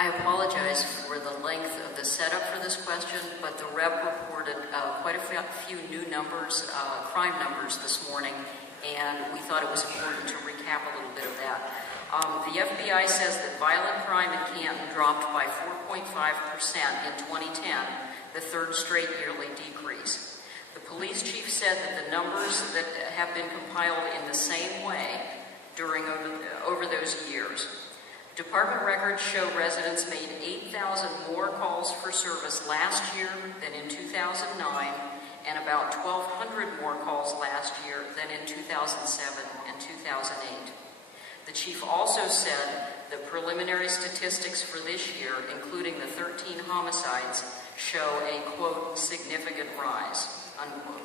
I apologize for the length of the setup for this question, but the rep reported quite a few new numbers, crime numbers this morning, and we thought it was important to recap a little bit of that. The FBI says that violent crime in Canton dropped by 4.5% in 2010, the third straight yearly decrease. The police chief said that the numbers that have been compiled in the same way during over those years. Department records show residents made 8,000 more calls for service last year than in 2009, and about 1,200 more calls last year than in 2007 and 2008. The chief also said the preliminary statistics for this year, including the 13 homicides, show a, quote, significant rise, unquote.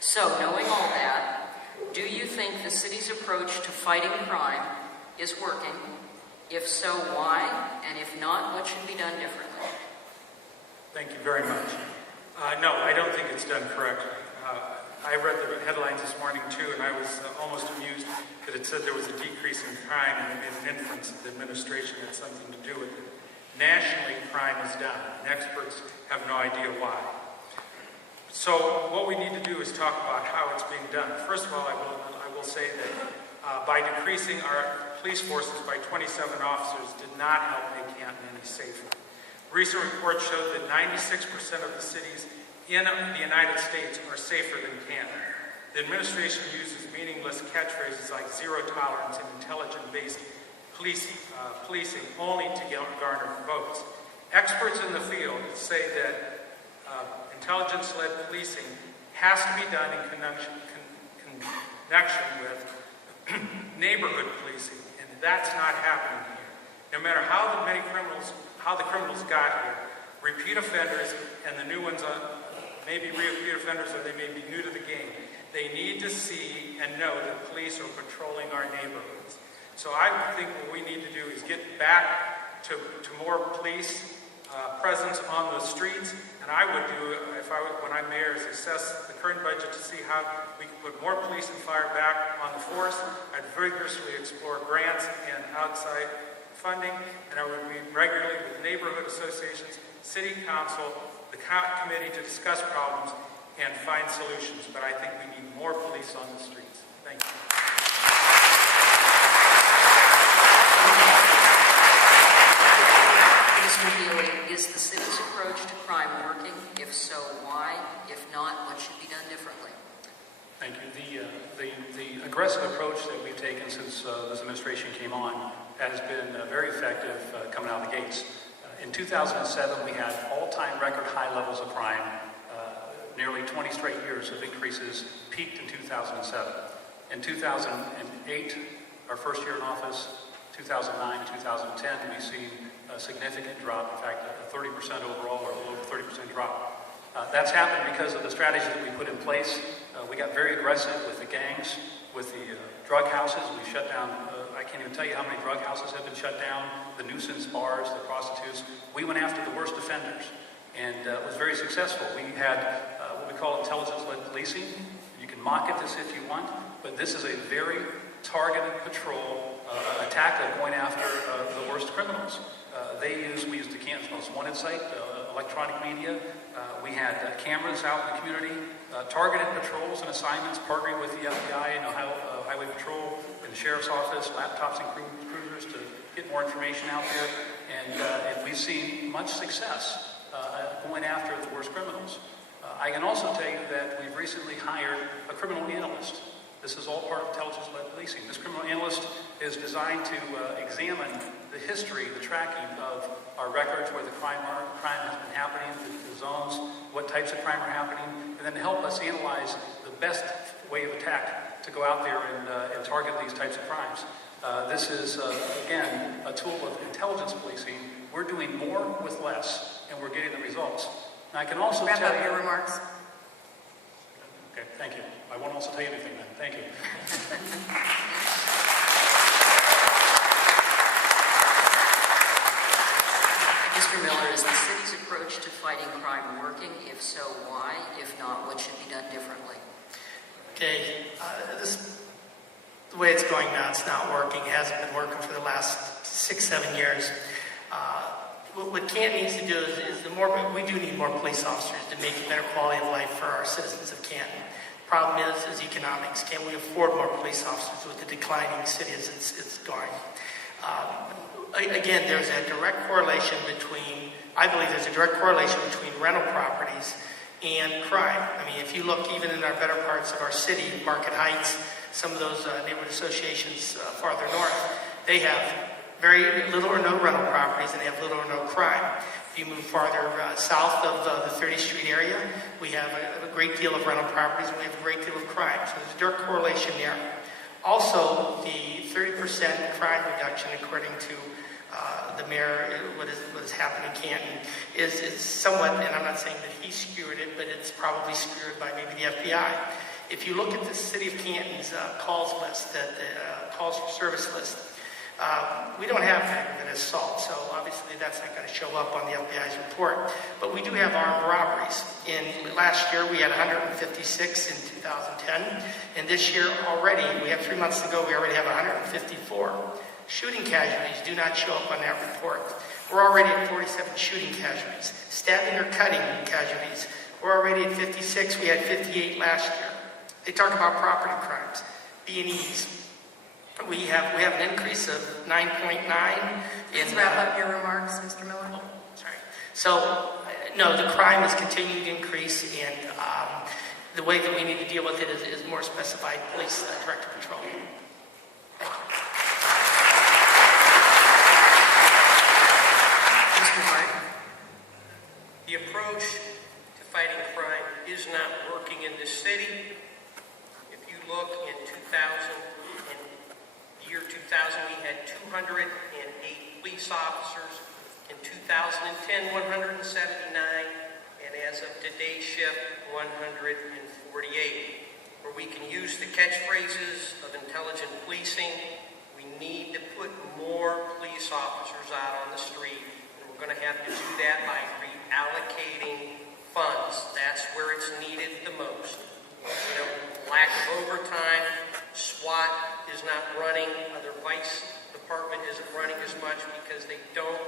So, knowing all that, do you think the city's approach to fighting crime is working? If so, why? And if not, what should be done differently? Thank you very much. No, I don't think it's done correctly. I read the headlines this morning too, and I was almost amused that it said there was a decrease in crime, and it made an inference that the administration had something to do with it. Nationally, crime is down, and experts have no idea why. So what we need to do is talk about how it's being done. First of all, I will say that by decreasing our police forces by 27 officers did not help make Canton any safer. Recent reports showed that 96% of the cities in the United States are safer than Canton. The administration uses meaningless catchphrases like zero tolerance and intelligence-based policing only to garner votes. Experts in the field say that intelligence-led policing has to be done in connection with neighborhood policing, and that's not happening here. No matter how the criminals got here, repeat offenders and the new ones may be repeat offenders or they may be new to the game. They need to see and know that police are patrolling our neighborhoods. So I think what we need to do is get back to more police presence on the streets, and I would do, when I'm mayor, is assess the current budget to see how we can put more police and fire back on the force. I'd vigorously explore grants and outside funding, and I would meet regularly with neighborhood associations, city council, the committee to discuss problems and find solutions. But I think we need more police on the streets. Thank you. Mr. Healy, is the city's approach to crime working? If so, why? If not, what should be done differently? Thank you. The aggressive approach that we've taken since this administration came on has been very effective coming out of the gates. In 2007, we had all-time record high levels of crime. Nearly 20 straight years of increases, peaked in 2007. In 2008, our first year in office, 2009, 2010, we've seen a significant drop. In fact, a 30% overall, or a little over 30% drop. That's happened because of the strategies that we put in place. We got very aggressive with the gangs, with the drug houses. We shut down, I can't even tell you how many drug houses have been shut down, the nuisance bars, the prostitutes. We went after the worst offenders, and it was very successful. We had what we call intelligence-led policing. You can mock at this if you want, but this is a very targeted patrol attack of going after the worst criminals. We used the Canton's Most Wanted site, electronic media. We had cameras out in the community, targeted patrols and assignments, partnering with the FBI and Ohio Highway Patrol and the Sheriff's Office, laptops and cruisers to get more information out there. And we've seen much success going after the worst criminals. I can also tell you that we've recently hired a criminal analyst. This is all part of intelligence-led policing. This criminal analyst is designed to examine the history, the tracking of our records, where the crime has been happening, the zones, what types of crime are happening, and then help us analyze the best way of attack to go out there and target these types of crimes. This is, again, a tool of intelligence policing. We're doing more with less, and we're getting the results. And I can also wrap tell up you... your remarks. Okay, thank you. I won't also tell you anything then. Thank you. Mr. Miller, is the city's approach to fighting crime working? If so, why? If not, what should be done differently? Okay, the way it's going now, it's not working. It hasn't been working for the last 6-7 years. what Canton needs to do is we do need more police officers to make a better quality of life for our citizens of Canton. Problem is economics. Can we afford more police officers with the declining city as it's going? Again, there's a direct correlation I believe there's a direct correlation between rental properties and crime. I mean, if you look even in our better parts of our city, Market Heights, some of those neighborhood associations farther north, they have very little or no rental properties and they have little or no crime. If you move farther south of the 30th Street area, we have a great deal of rental properties and we have a great deal of crime. So there's a direct correlation there. Also, the 30% crime reduction, according to the mayor, what is happening in Canton, is somewhat, and I'm not saying that he skewed it, but it's probably skewed by maybe the FBI. If you look at the city of Canton's calls list, the calls for service list, we don't have aggravated assault, so obviously that's not going to show up on the FBI's report. But we do have armed robberies. Last year we had 156 in 2010, and this year already, we have 3 months to go, we already have 154. Shooting casualties do not show up on that report. We're already at 47 shooting casualties. Stabbing or cutting casualties, we're already at 56. We had 58 last year. They talk about property crimes, B&Es. We have an increase of 9.9. Please wrap up your remarks, Mr. Miller. Oh, sorry. So, no, the crime has continued to increase, and the way that we need to deal with it is more specified police director patrol. Thank you. Mr. Hart. The approach to fighting crime is not working in this city. If you look in year 2000, we had 208 police officers. In 2010, 179. And as of today's shift, 148. Where we can use the catchphrases of intelligent policing, we need to put more police officers out on the street. And we're going to have to do that by reallocating funds. That's where it's needed the most. Lack of overtime, SWAT is not running, other vice department isn't running as much because they don't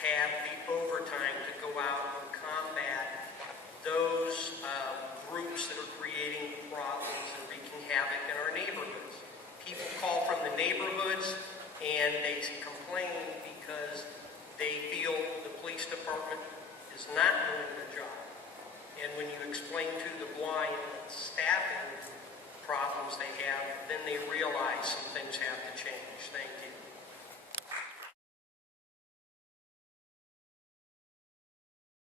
have the overtime to go out and combat those groups that are creating problems and wreaking havoc in our neighborhoods. People call from the neighborhoods and they complain because they feel the police department is not doing their job. And when you explain to the blind staffing problems they have, then they realize some things